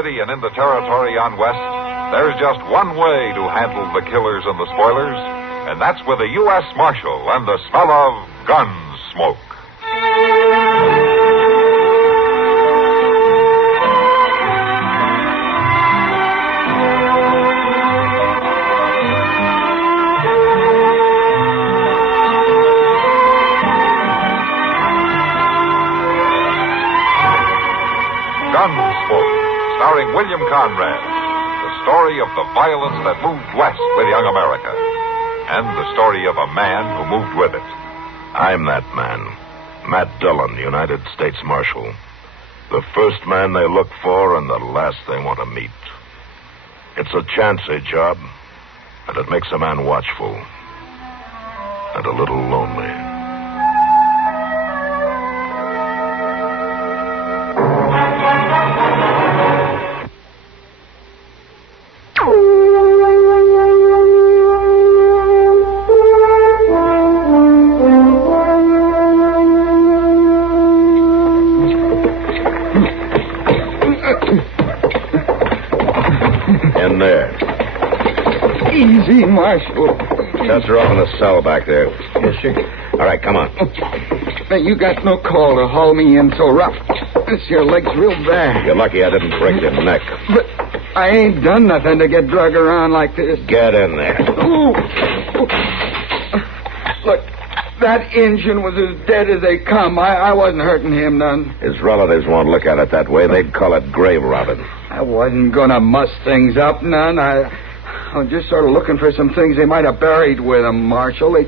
city and in the territory on west, there's just one way to handle the killers and the spoilers, and that's with a U.S. Marshal and the smell of Gunsmoke. Gunsmoke, starring William Conrad. The story of the violence that moved west with young America. And the story of a man who moved with it. I'm that man. Matt Dillon, United States Marshal. The first man they look for and the last they want to meet. It's a chancy job, and it makes a man watchful. And a little lonely. Easy, Marshal. Chester, open the cell back there. Yes, sir. All right, come on. Now, you got no call to haul me in so rough. This your leg's real bad. You're lucky I didn't break your neck. But I ain't done nothing to get drug around like this. Get in there. Ooh. Look, that Injun was as dead as they come. I wasn't hurting him none. His relatives won't look at it that way. They'd call it grave robbing. I wasn't going to muss things up none. I was just sort of looking for some things they might have buried with him, Marshal. They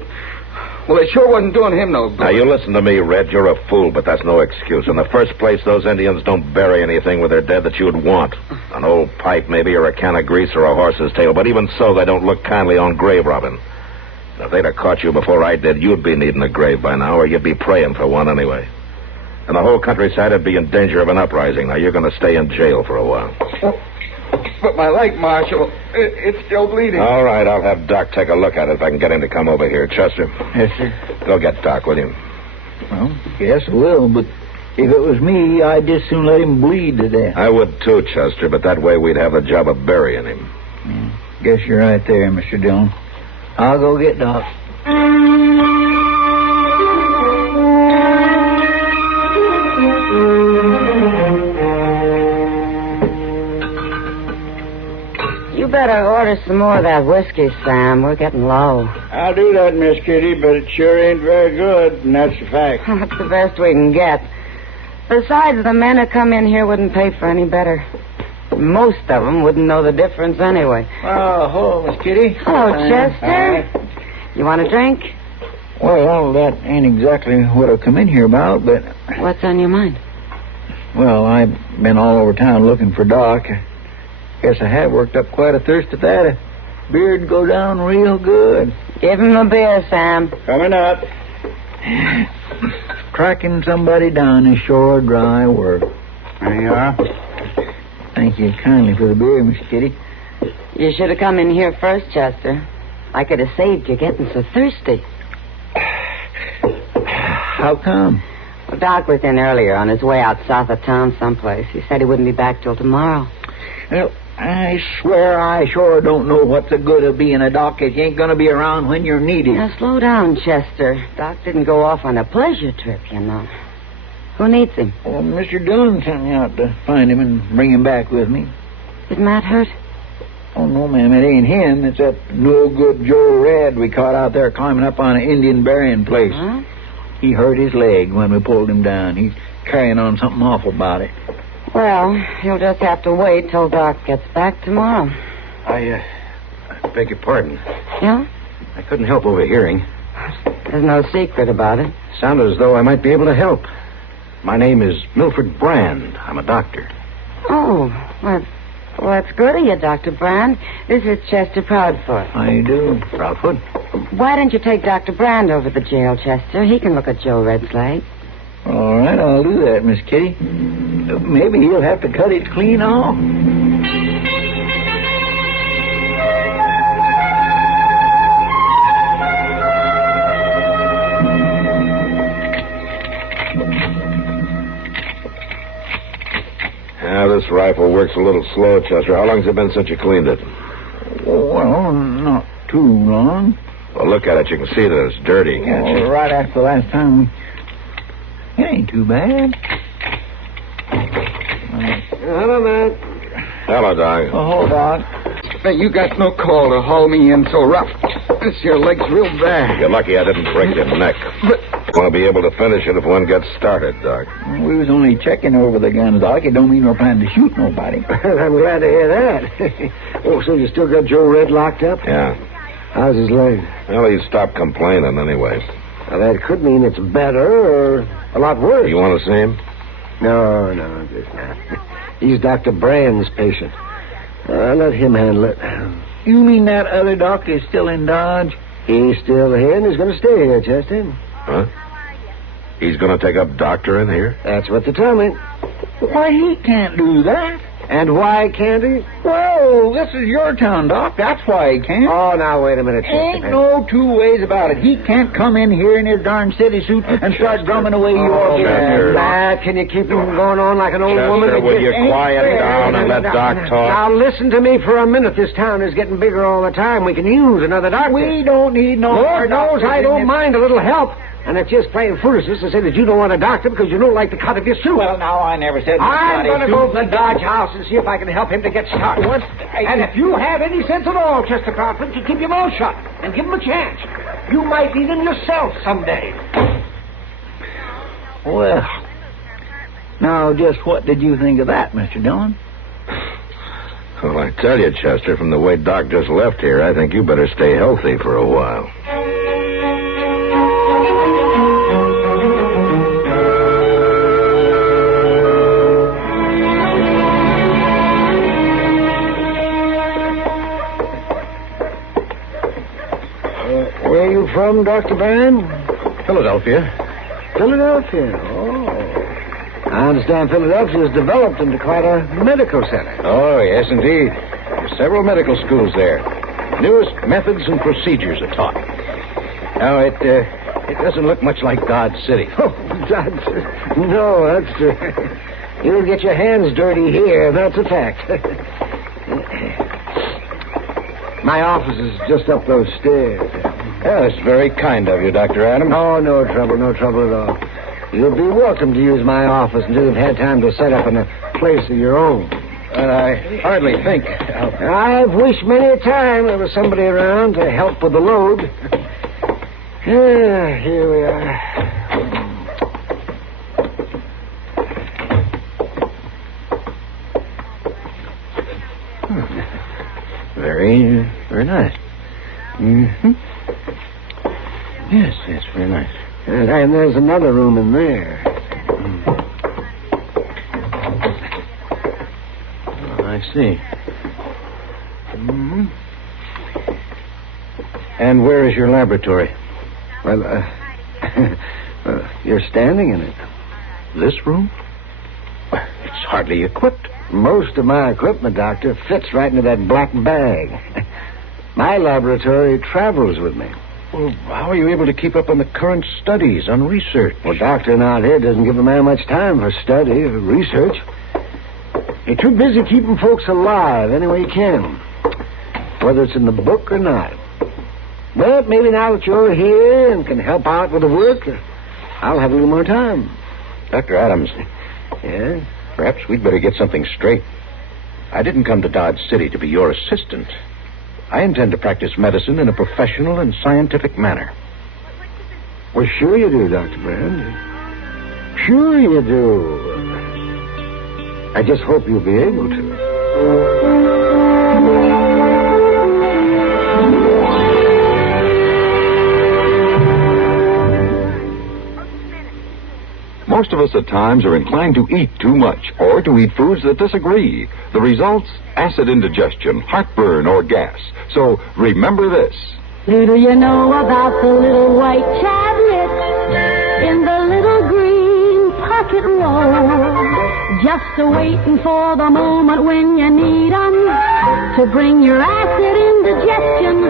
sure wasn't doing him no good. Now, you listen to me, Red. You're a fool, but that's no excuse. In the first place, those Indians don't bury anything with their dead that you'd want. An old pipe, maybe, or a can of grease, or a horse's tail. But even so, they don't look kindly on grave robbing. If they'd have caught you before I did, you'd be needing a grave by now, or you'd be praying for one anyway. And the whole countryside would be in danger of an uprising. Now, you're going to stay in jail for a while. But my leg, Marshal, it's still bleeding. All right, I'll have Doc take a look at it if I can get him to come over here. Chester? Yes, sir. Go get Doc, will you? Well, yes, I will, but if it was me, I'd just soon let him bleed to death. I would too, Chester, but that way we'd have the job of burying him. Guess you're right there, Mr. Dillon. I'll go get Doc. You better order some more of that whiskey, Sam. We're getting low. I'll do that, Miss Kitty, but it sure ain't very good, and that's a fact. That's the best we can get. Besides, the men who come in here wouldn't pay for any better. Most of them wouldn't know the difference anyway. Oh, hello, Miss Kitty. Hello, Chester. You want a drink? Well, that ain't exactly what I've come in here about, but... What's on your mind? Well, I've been all over town looking for Doc. Guess I have worked up quite a thirst at that. A beer'd go down real good. Give him a beer, Sam. Coming up. Tracking somebody down is sure dry work. There you are. Thank you kindly for the beer, Miss Kitty. You should have come in here first, Chester. I could have saved you getting so thirsty. How come? Well, Doc was in earlier on his way out south of town someplace. He said he wouldn't be back till tomorrow. Well, I swear I sure don't know what's the good of being a doc if you ain't going to be around when you're needed. Now, slow down, Chester. Doc didn't go off on a pleasure trip, you know. Who needs him? Well, Mr. Dillon sent me out to find him and bring him back with me. Did Matt hurt? Oh, no, ma'am, it ain't him. It's that no-good Joe Red we caught out there climbing up on an Indian burying place. Huh? He hurt his leg when we pulled him down. He's carrying on something awful about it. Well, you'll just have to wait till Doc gets back tomorrow. I beg your pardon. Yeah? I couldn't help overhearing. There's no secret about it. Sounded as though I might be able to help. My name is Milford Brand. I'm a doctor. Oh, well, that's good of you, Dr. Brand. This is Chester Proudfoot. How you do? Proudfoot? Why don't you take Dr. Brand over to the jail, Chester? He can look at Joe Red's leg. All right, I'll do that, Miss Kitty. Maybe he'll have to cut it clean off. Yeah, this rifle works a little slow, Chester. How long's it been since you cleaned it? Well, not too long. Well, look at it. You can see that it's dirty, can't you? Right after the last time It ain't too bad. Hello, Matt. Hello, Doc. Oh, Doc. Hey, you got no call to haul me in so rough. This your leg's real bad. You're lucky I didn't break your neck. But Want to be able to finish it if one gets started, Doc. We was only checking over the guns, Doc. It don't mean we're planning to shoot nobody. I'm glad to hear that. Oh, so you still got Joe Red locked up? Yeah. How's his leg? Well, he stopped complaining anyway. Well, that could mean it's better or a lot worse. You want to see him? No, guess not. He's Dr. Brand's patient. Let him handle it. You mean that other doc is still in Dodge? He's still here and he's going to stay here, Chester. Huh? He's going to take up doctor in here? That's what they tell me. Why, he can't do that. And why can't he? Well, this is your town, Doc. That's why he can't. Oh, now, wait a minute, Chester. Ain't no two ways about it. He can't come in here in his darn city suit and start drumming away your Chester. Matt, can you keep him going on like an old Chester, woman? will you ain't quiet fair. down and let Doc talk? Now, listen to me for a minute. This town is getting bigger all the time. We can use another doctor. We don't need no Lord knows doctors I in don't this- mind a little help. And it's just plain foolishness to say that you don't want a doctor because you don't like the cut of your suit. Well, now, I never said... I'm going to go to the Dodge house and see if I can help him to get started. What? And if you have any sense at all, Chester Carpenter, you keep your mouth shut and give him a chance. You might need him yourself someday. Well, now, just what did you think of that, Mr. Dillon? Well, I tell you, Chester, from the way Doc just left here, I think you better stay healthy for a while. Where are you from, Dr. Brand? Philadelphia. Philadelphia. Oh. I understand Philadelphia has developed into quite a medical center. Oh, yes, indeed. There's several medical schools there. Newest methods and procedures are taught. Now, it doesn't look much like Dodge City. Oh, no, that's... you'll get your hands dirty here, that's a fact. My office is just up those stairs. Yeah, that's very kind of you, Dr. Adams. Oh, no trouble at all. You'll be welcome to use my office until you've had time to set up in a place of your own. I hardly think... I've wished many a time there was somebody around to help with the load. Here we are. Very, very nice. Mm-hmm. Yes, very nice. And there's another room in there. Oh, I see. Mm-hmm. And where is your laboratory? Well, you're standing in it. This room? Well, it's hardly equipped. Most of my equipment, Doctor, fits right into that black bag. My laboratory travels with me. Well, how are you able to keep up on the current studies, on research? Well, doctoring out here doesn't give a man much time for study or research. You're too busy keeping folks alive any way you can, whether it's in the book or not. But maybe now that you're here and can help out with the work, I'll have a little more time. Dr. Adams. Yeah? Perhaps we'd better get something straight. I didn't come to Dodge City to be your assistant. I intend to practice medicine in a professional and scientific manner. Well, sure you do, Dr. Brand. Sure you do. I just hope you'll be able to. Most of us at times are inclined to eat too much or to eat foods that disagree. The results, acid indigestion, heartburn, or gas. So remember this. Little you know about the little white tablets in the little green pocket roll. Just a-waiting for the moment when you need 'em to bring your acid indigestion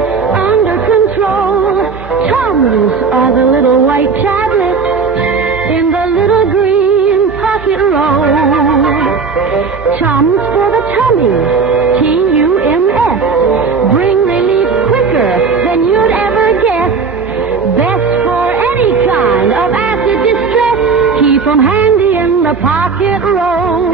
under control. Tums are the little white tablets in the little green pocket roll. Chums Tums, T-U-M-S. Bring relief quicker than you'd ever guess. Best for any kind of acid distress. Keep 'em handy in the pocket roll.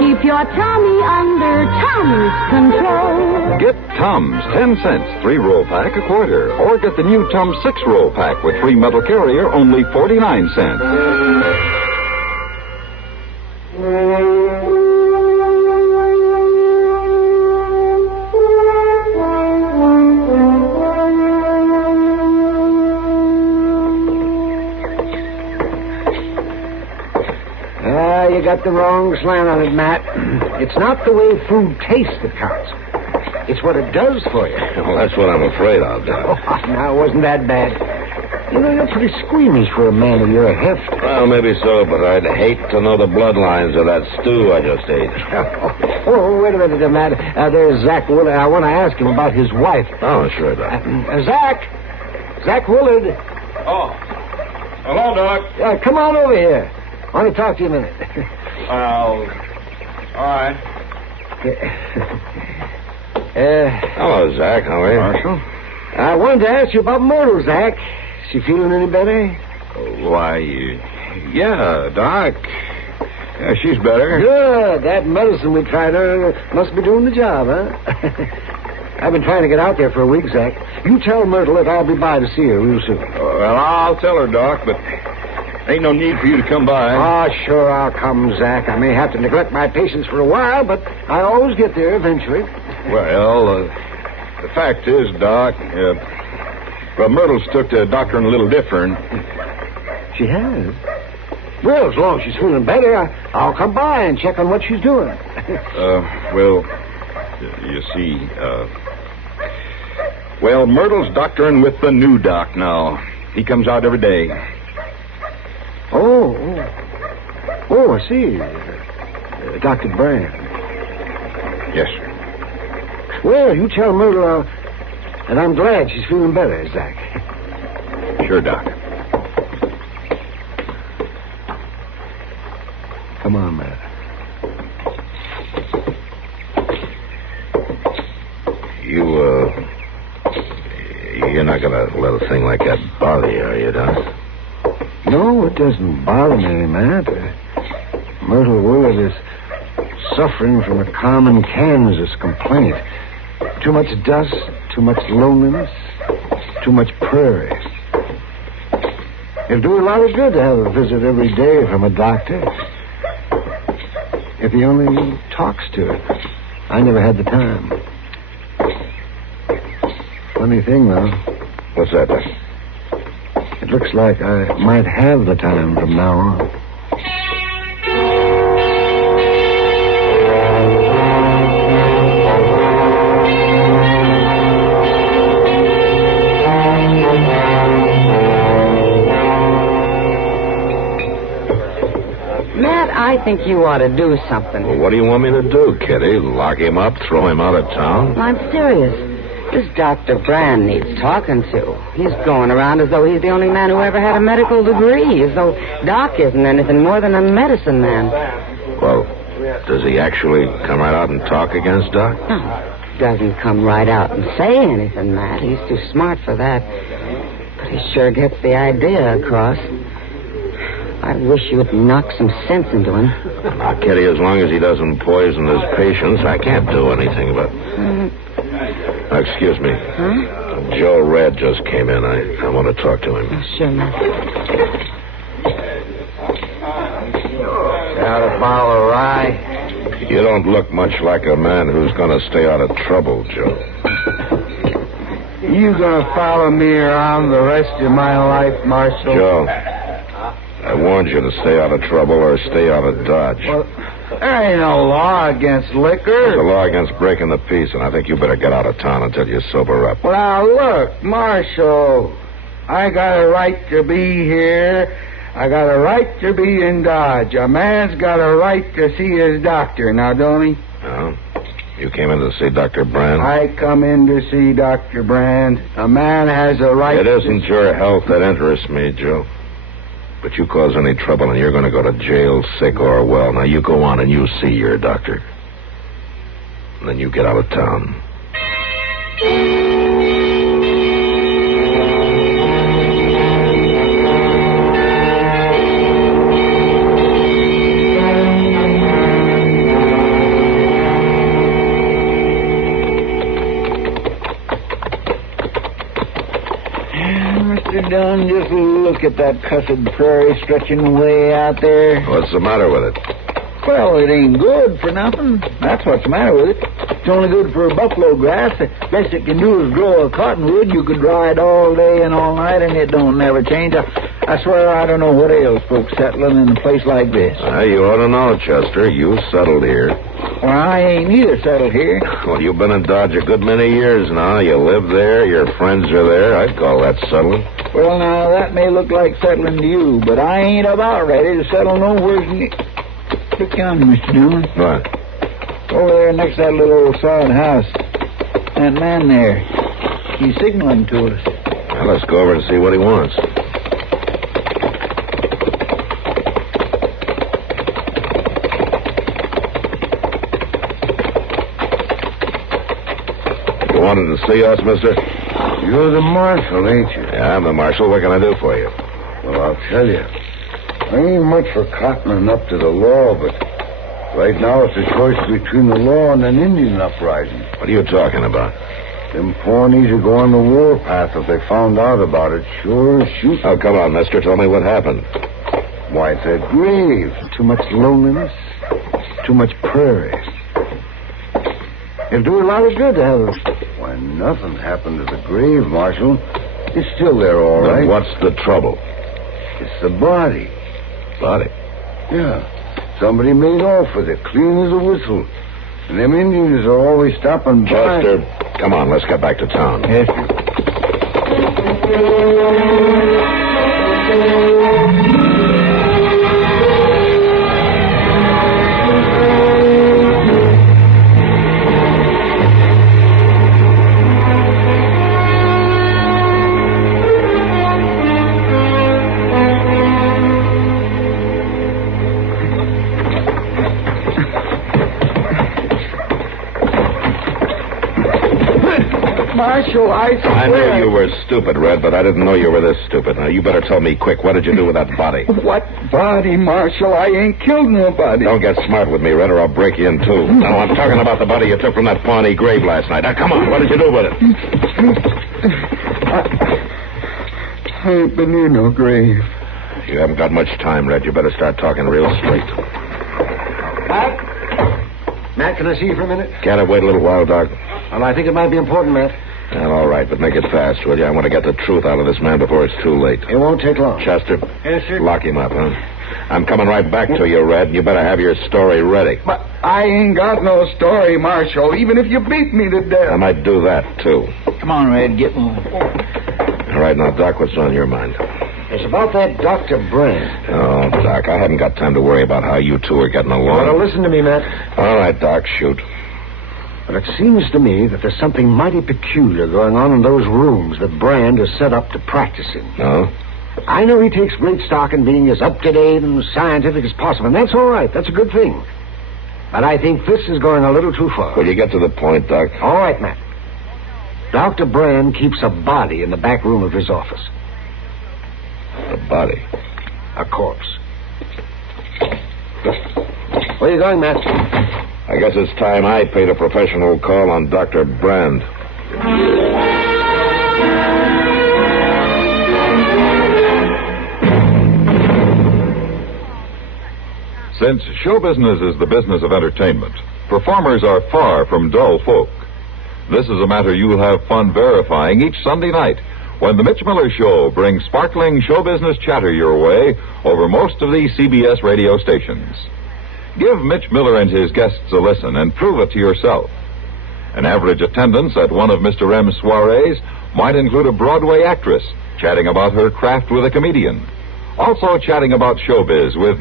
Keep your tummy under Tums control. Get Tums, 10 cents, 3-roll pack, a quarter. Or get the new Tums 6-roll pack with 3 metal carrier, only 49 cents. You got the wrong slant on it, Matt. It's not the way food tastes that counts. It's what it does for you. Well, that's what I'm afraid of, Doc. Oh, now, it wasn't that bad. You know, you're pretty squeamish for a man of your heft. Well, maybe so, but I'd hate to know the bloodlines of that stew I just ate. Oh, wait a minute, Matt. There's Zach Willard. I want to ask him about his wife. Oh, sure, Doc. Zach Willard. Oh. Hello, Doc. Come on over here. I want to talk to you a minute. All right. Hello, Zach. How are you? Marshal? I wanted to ask you about Myrtle, Zach. Is she feeling any better? Why, yeah, Doc. Yeah, she's better. Good. That medicine we tried her must be doing the job, huh? I've been trying to get out there for a week, Zach. You tell Myrtle that I'll be by to see her real soon. Well, I'll tell her, Doc, but ain't no need for you to come by. Ah, sure, I'll come, Zach. I may have to neglect my patients for a while, but I always get there eventually. Well, the fact is, Doc, Myrtle's took to doctoring a little different. She has? Well, as long as she's feeling better, I'll come by and check on what she's doing. Well, you see, Myrtle's doctoring with the new doc now. He comes out every day. Oh, I see. Dr. Brand. Yes, sir. Well, you tell Myrtle that I'm glad she's feeling better, Zach. Sure, Doc. Come on, Matt. You're not going to let a thing like that bother you, are you, Doc? No, it doesn't bother me any, Matt. Myrtle Willard is suffering from a common Kansas complaint. Too much dust, too much loneliness, too much prairie. It'll do a lot of good to have a visit every day from a doctor. If he only talks to her. I never had the time. Funny thing, though. What's that, Doc? It looks like I might have the time from now on. Matt, I think you ought to do something. Well, what do you want me to do, Kitty? Lock him up, throw him out of town? I'm serious. This Dr. Brand needs talking to. He's going around as though he's the only man who ever had a medical degree, as though Doc isn't anything more than a medicine man. Well, does he actually come right out and talk against Doc? No, he doesn't come right out and say anything, Matt. He's too smart for that. But he sure gets the idea across. I wish you'd knock some sense into him. Now, Kitty, as long as he doesn't poison his patients, I can't do anything about it. Excuse me. Huh? Joe Red just came in. I want to talk to him. Oh, sure, Matt. Got a bottle of rye? You don't look much like a man who's going to stay out of trouble, Joe. You gonna follow me around the rest of my life, Marshal? Joe, I warned you to stay out of trouble or stay out of Dodge. Well, there ain't no law against liquor. There's a law against breaking the peace, and I think you better get out of town until you sober up. Well, look, Marshal, I got a right to be here. I got a right to be in Dodge. A man's got a right to see his doctor, now don't he? Oh? You came in to see Dr. Brand? I come in to see Dr. Brand. A man has a right It isn't your health that interests me, Joe. But you cause any trouble and you're going to go to jail, sick or well. Now, you go on and you see your doctor. and then you get out of town. Mr. Dillon, just look at that cussed prairie stretching way out there. What's the matter with it? Well, it ain't good for nothing. That's what's the matter with it. It's only good for buffalo grass. The best it can do is grow a cottonwood. You could dry it all day and all night, and it don't never change. I swear I don't know what ails folks settling in a place like this. You ought to know, Chester. You settled here. Well, I ain't either settled here. Well, you've been in Dodge a good many years now. You live there. Your friends are there. I'd call that settling. Well, now, that may look like settling to you, but I ain't about ready to settle nowhere near. Look down, Mr. Dillon. What? Over there next to that little old sod house. That man there. He's signaling to us. Well, let's go over and see what he wants. You wanted to see us, mister? You're the marshal, ain't you? Yeah, I'm the marshal. What can I do for you? Well, I'll tell you. I ain't much for cottoning up to the law, but right now it's a choice between the law and an Indian uprising. What are you talking about? Them Pawnees will go on the warpath if they found out about it. Sure as shoot. Oh, come on, mister. Tell me what happened. Why, it's that grave. Too much loneliness, too much prairie. It'll do a lot of good to have us. Why, nothing happened to the grave, Marshal. It's still there, all Then right. what's the trouble? It's the body. Body? Yeah. Somebody made off with it, clean as a whistle. And them Indians are always stopping by. Chester, come on, let's get back to town. Yes, sir. Marshal, I swear... I knew you were stupid, Red, but I didn't know you were this stupid. Now, you better tell me quick. What did you do with that body? What body, Marshal? I ain't killed nobody. Don't get smart with me, Red, or I'll break you in two. No, I'm talking about the body you took from that Pawnee grave last night. Now, come on. What did you do with it? I ain't been near no grave. You haven't got much time, Red. You better start talking real straight. Matt, can I see you for a minute? Can't I wait a little while, Doc? Well, I think it might be important, Matt. Well, all right, but make it fast, will you? I want to get the truth out of this man before it's too late. It won't take long. Chester? Yes, sir? Lock him up, huh? I'm coming right back to you, Red, and you better have your story ready. But I ain't got no story, Marshal, even if you beat me to death. I might do that, too. Come on, Red, get moving. All right, now, Doc, what's on your mind? It's about that Dr. Brand. Oh, Doc, I haven't got time to worry about how you two are getting along. Well, listen to me, Matt. All right, Doc, shoot. But it seems to me that there's something mighty peculiar going on in those rooms that Brand is set up to practice in. No? I know he takes great stock in being as up-to-date and scientific as possible, and that's all right. That's a good thing. But I think this is going a little too far. Will you get to the point, Doc? All right, Matt. Dr. Brand keeps a body in the back room of his office. A body? A corpse. Where are you going, Matt? I guess it's time I paid a professional call on Dr. Brand. Since show business is the business of entertainment, performers are far from dull folk. This is a matter you'll have fun verifying each Sunday night when the Mitch Miller Show brings sparkling show business chatter your way over most of these CBS radio stations. Give Mitch Miller and his guests a listen and prove it to yourself. An average attendance at one of Mr. M's soirees might include a Broadway actress chatting about her craft with a comedian. Also chatting about showbiz with...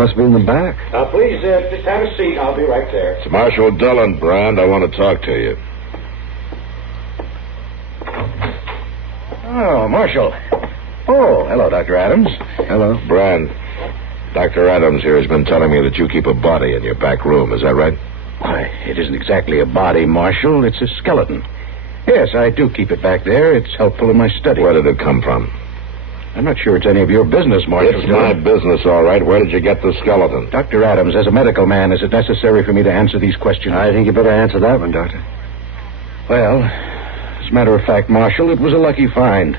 must be in the back. Please, just have a seat. I'll be right there. It's Marshal Dillon, Brand. I want to talk to you. Oh, Marshal. Oh, hello, Dr. Adams. Hello. Brand, Dr. Adams here has been telling me that you keep a body in your back room. Is that right? Why, it isn't exactly a body, Marshal. It's a skeleton. Yes, I do keep it back there. It's helpful in my study. Where did it come from? I'm not sure it's any of your business, Marshal. It's my business, all right. Where did you get the skeleton? Dr. Adams, as a medical man, is it necessary for me to answer these questions? I think you better answer that one, Doctor. Well, as a matter of fact, Marshal, it was a lucky find.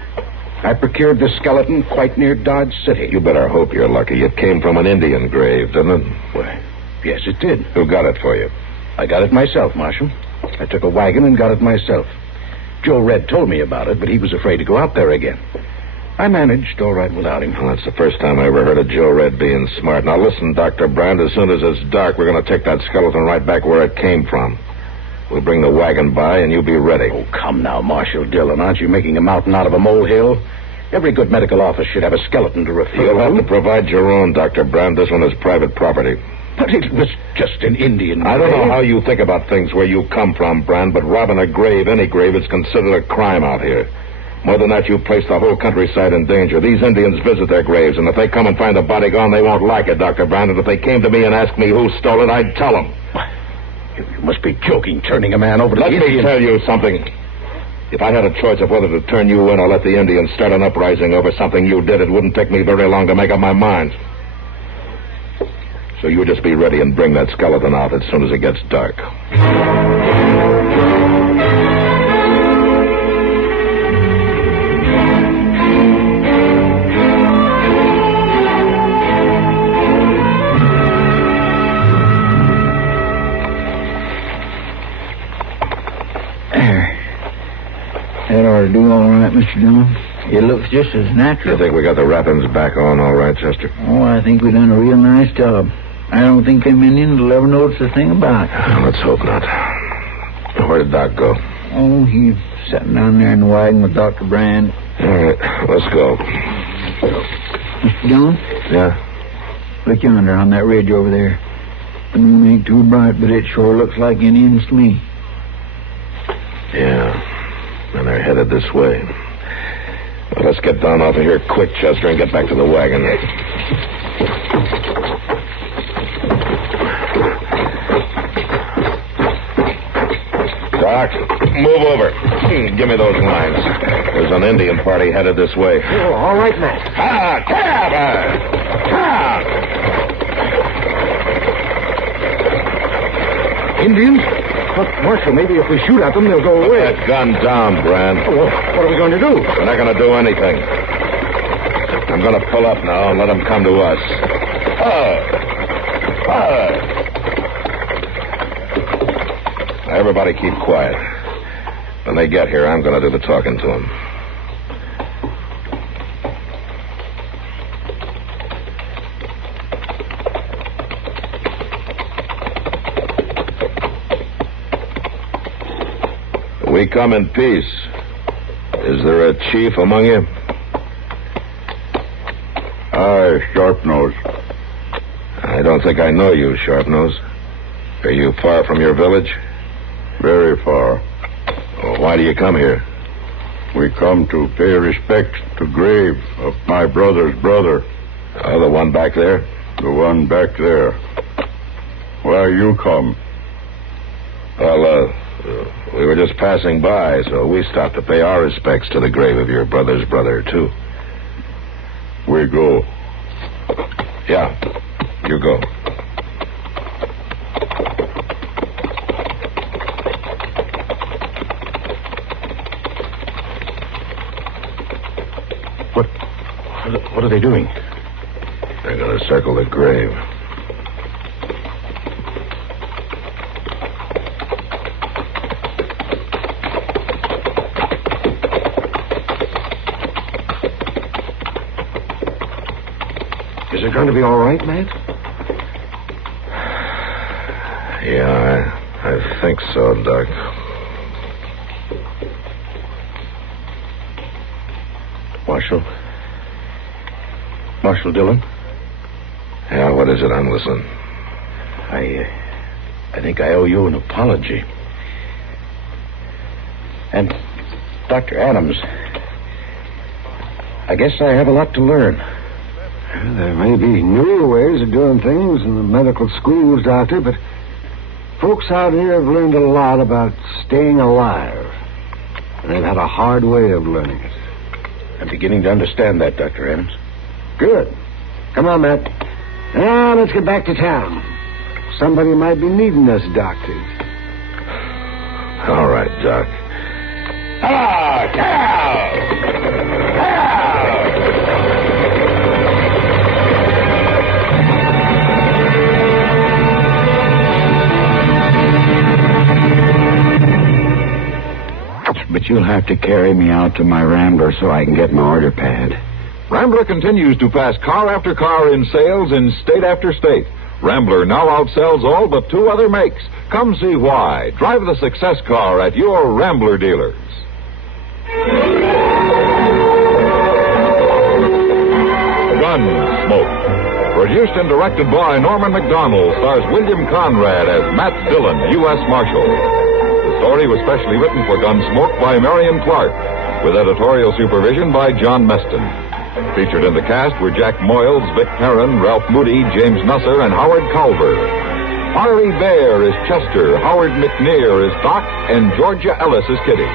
I procured this skeleton quite near Dodge City. You better hope you're lucky. It came from an Indian grave, didn't it? Well, yes, it did. Who got it for you? I got it myself, Marshal. I took a wagon and got it myself. Joe Red told me about it, but he was afraid to go out there again. I managed all right without him. Well, that's the first time I ever heard of Joe Red being smart. Now, listen, Dr. Brand, as soon as it's dark, we're going to take that skeleton right back where it came from. We'll bring the wagon by, and you be ready. Oh, come now, Marshal Dillon. Aren't you making a mountain out of a molehill? Every good medical office should have a skeleton to refer to. You'll have to provide your own, Dr. Brand. This one is private property. But it was just an Indian I don't grave. know how you think about things where you come from, Brand, but robbing a grave, any grave, is considered a crime out here. More than that, you've placed the whole countryside in danger. These Indians visit their graves, and if they come and find the body gone, they won't like it, Dr. Brand. And if they came to me and asked me who stole it, I'd tell them. You must be joking, turning a man over to Let the me Indians. tell you something. If I had a choice of whether to turn you in or let the Indians start an uprising over something you did, it wouldn't take me very long to make up my mind. So you just be ready and bring that skeleton out as soon as it gets dark. That ought to do all right, Mr. Dillon. It looks just as natural. You think we got the wrappings back on all right, Chester? Oh, I think we done a real nice job. I don't think them Indians will ever notice a thing about it. Let's hope not. Where did Doc go? Oh, he's sitting down there in the wagon with Dr. Brand. All right, let's go. Mr. Dillon? Yeah? Look yonder on that ridge over there. The moon ain't too bright, but it sure looks like Indians to me. Yeah. And they're headed this way. Well, let's get down off of here quick, Chester, and get back to the wagon. Doc, move over. Give me those lines. There's an Indian party headed this way. Oh, all right, Matt. Ah, cab! Indians? But, Marshal, maybe if we shoot at them, they'll go away. Put that gun down, Brand. Well, what are we going to do? We're not going to do anything. I'm going to pull up now and let them come to us. Now, everybody keep quiet. When they get here, I'm going to do the talking to them. We come in peace. Is there a chief among you? Aye, Sharpnose. I don't think I know you, Sharpnose. Are you far from your village? Very far. Well, why do you come here? We come to pay respect to grave of my brother's brother. Oh, the one back there? The one back there. Why you come? Well, we were just passing by, so we stopped to pay our respects to the grave of your brother's brother, too. We go. Yeah, you go. What are they doing? They're going to circle the grave. Is it going to be all right, Matt? Yeah, I think so, Doc. Marshal Dillon? Yeah, What is it? I'm listening. I think I owe you an apology. And, Dr. Adams, I guess I have a lot to learn. There may be newer ways of doing things in the medical schools, Doctor, but folks out here have learned a lot about staying alive. And they've had a hard way of learning it. I'm beginning to understand that, Dr. Adams. Good. Come on, Matt. Now, let's get back to town. Somebody might be needing us, doctors. All right, Doc. Hello, cow! But you'll have to carry me out to my Rambler so I can get my order pad. Rambler continues to pass car after car in sales in state after state. Rambler now outsells all but 2 other makes. Come see why. Drive the success car at your Rambler dealers. Gunsmoke. Produced and directed by Norman Macdonnell, stars William Conrad as Matt Dillon, U.S. Marshal. The story was specially written for Gunsmoke by Marion Clark, with editorial supervision by John Meston. Featured in the cast were Jack Moyles, Vic Perrin, Ralph Moody, James Nusser, and Howard Culver. Harley Bear is Chester, Howard McNear is Doc, and Georgia Ellis is Kitty.